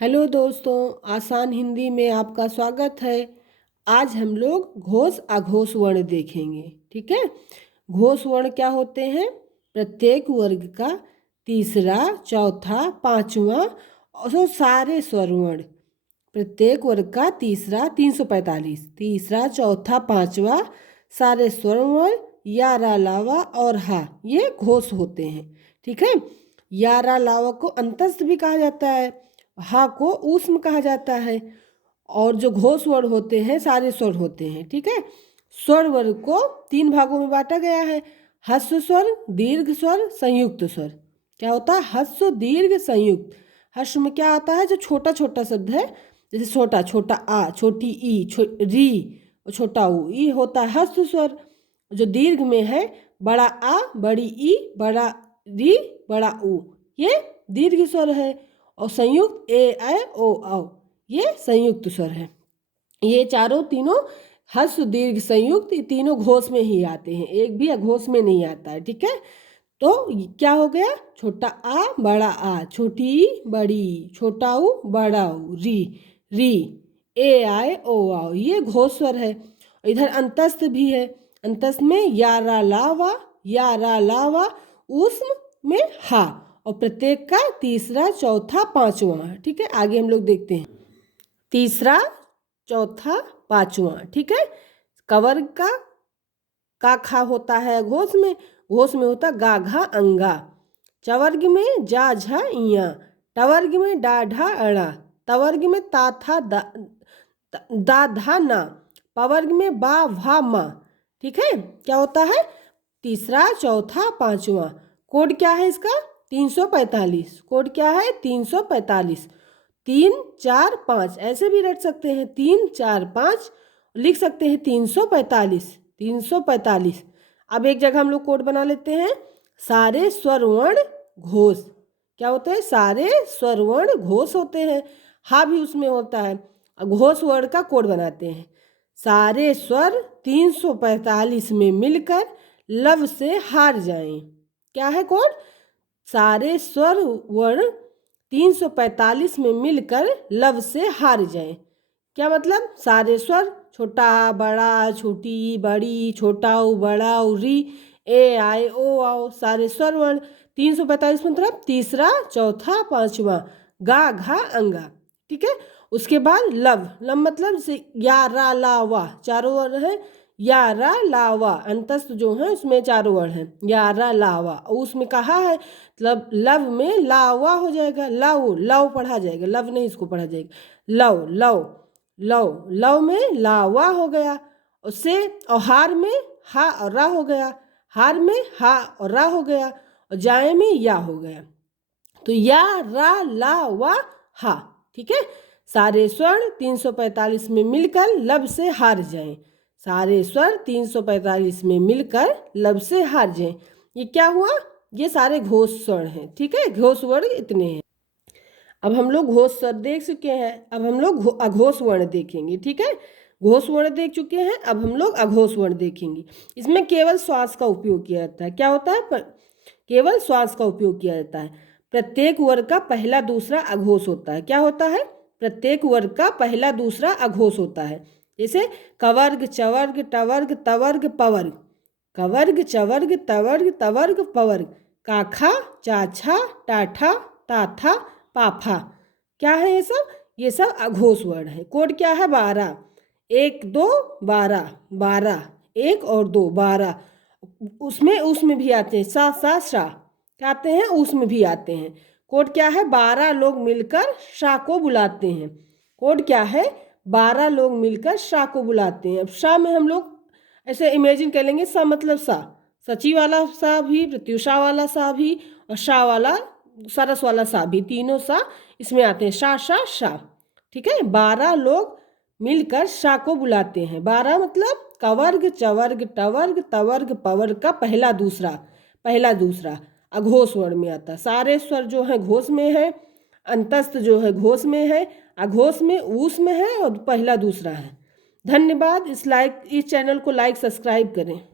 Hello दोस्तों, आसान हिंदी में आपका स्वागत है। आज हम लोग घोष अघोष वर्ण देखेंगे। ठीक है। घोष वर्ण क्या होते हैं? प्रत्येक वर्ग का तीसरा, चौथा, पांचवा और सारे स्वर वर्ण। प्रत्येक वर्ग का तीसरा 345, तीसरा, चौथा, पांचवा सारे स्वर वर्ण या रा लावा और हा, ये घोष होते हैं। ठीक है। या रा लावा को अंतस्थ भी कहा जाता है, हा को ऊष्म कहा जाता है। और जो घोष स्वर होते हैं सारे स्वर होते हैं। ठीक है। स्वर वर्ग को 3 भागों में बांटा गया है। ह्रस्व स्वर, दीर्घ स्वर, संयुक्त स्वर। क्या होता है? ह्रस्व, दीर्घ, संयुक्त। ह्रस्व में क्या आता है? जो छोटा छोटा शब्द है, जैसे छोटा छोटा आ, छोटी ई, री और छोटा ऊ, ये होता है ह्रस्व स्वर। जो दीर्घ में है, बड़ा आ, बड़ी ई, बड़ा री, बड़ा ऊ, ये दीर्घ स्वर है। और संयुक्त ए, ऐ, ओ, औ, ये संयुक्त स्वर है। ये तीनों ह्रस्व, दीर्घ, संयुक्त, ये तीनों घोष में ही आते हैं, एक भी अघोष में नहीं आता है। ठीक है। तो क्या हो गया? छोटा आ, बड़ा आ, छोटी ई, बड़ी ई, छोटा ऊ, बड़ा ऊ, री, ए, आए, ओ, आओ, ये घोष स्वर है। इधर अंतस्थ भी है। अंतस्थ में या रा लावा, या रा लावा, ऊष्म में हा, और प्रत्येक का तीसरा, चौथा, पांचवा। ठीक है। आगे हम लोग देखते हैं। तीसरा, चौथा, पांचवा। ठीक है। कवर्ग का खा होता है घोष में। घोष में होता गा, घा, अंगा। चवर्ग में जा, झा, इया। टवर्ग में डा, ढा, अड़ा। तवर्ग में ता, था, दा, धा, ना। पवर्ग में बा, भा, मा। ठीक है। क्या होता है? तीसरा, चौथा, पांचवा। कोड क्या है इसका? 345। कोड क्या है? 345। 3, 4, 5 ऐसे भी रट सकते हैं। 3, 4, 5 लिख सकते हैं 345। 345। अब एक जगह हम लोग कोड बना लेते हैं। सारे स्वर वर्ण घोष। क्या होते हैं? सारे स्वर वर्ण घोष होते हैं। हा भी उसमें होता है। घोष वर्ण का कोड बनाते हैं। सारे स्वर 345 में मिलकर लव से हार जाएं। क्या है कोड? सारे स्वर वर्ण 345 में मिलकर लव से हार जाएं। क्या मतलब? सारे स्वर, छोटा, बड़ा, छोटी, बड़ी, छोटा ऊ, बड़ा ऊ, री, ए, आए, ओ, आओ, सारे स्वर वर्ण 345 मतलब तीसरा, चौथा, पांचवा, गा, घा, अंगा। ठीक है। उसके बाद लव। लव मतलब जैसे या, रा, ला, वा, चारों वर्ण है। या, रा, ला, वा, अंतस्थ जो है उसमें चारों वर्ण है। या, रा, ला, वा, उसमें कहा है मतलब लव में लावा हो जाएगा। लव, लव पढ़ा जाएगा, लव नहीं इसको पढ़ा जाएगा। लव, लव, लव, लव में लावा हो गया। उससे और हार में हा और रा हो गया। हार में हा और रा हो गया। और जाए में या हो गया। तो या, रा, ला, वा, हा। ठीक है। सारे स्वर 345 में मिलकर लब से हार जाएं। सारे स्वर 345 में मिलकर लब से हार जाएं। ये क्या हुआ? ये सारे घोष स्वर हैं। ठीक है। घोष वर्ण इतने हैं। अब हम लोग घोष स्वर देख चुके हैं। अब हम लोग अघोष वर्ण देखेंगे। ठीक है। घोष वर्ण देख चुके हैं, अब हम लोग अघोष वर्ण देखेंगे। इसमें केवल श्वास का उपयोग किया जाता है। क्या होता है? केवल श्वास का उपयोग किया जाता है। प्रत्येक वर्ग का पहला, दूसरा अघोष होता है। क्या होता है? प्रत्येक वर्ग का पहला, दूसरा अघोष होता है। जैसे कवर्ग, चवर्ग, टवर्ग, तवर्ग, पवर्ग। कवर्ग, चवर्ग, तवर्ग, तवर्ग, पवर्ग। काखा, चाछा, टाठा, ताथा, पाफा। क्या है ये सब? ये सब अघोष वर्ण है। कोड क्या है? 12। 1, 2, 12, 12, 1 और 2, 12। उसमें भी आते हैं सा, सा, शा। क्या आते हैं? उसमें भी आते हैं। कोड क्या है? 12 लोग मिलकर शा को बुलाते हैं। कोड क्या है? 12 लोग मिलकर शा को बुलाते हैं। अब शा में हम लोग ऐसे इमेजिन कर लेंगे। सा मतलब सा, सची वाला सा भी, प्रत्युषा वाला सा भी, और शा वाला, सरस वाला सा भी, तीनों सा इसमें आते हैं। शा, शा, शा। ठीक है। 12 लोग मिलकर शा को बुलाते हैं। 12 मतलब कवर्ग, चवर्ग, टवर्ग, तवर्ग, पवर्ग का पहला, दूसरा अघोष वर्ण में आता है। सारे स्वर जो है घोष में है। अंतस्थ जो है घोष में है। अघोष में ऊस में है और पहला, दूसरा है। धन्यवाद। इस चैनल को लाइक, सब्सक्राइब करें।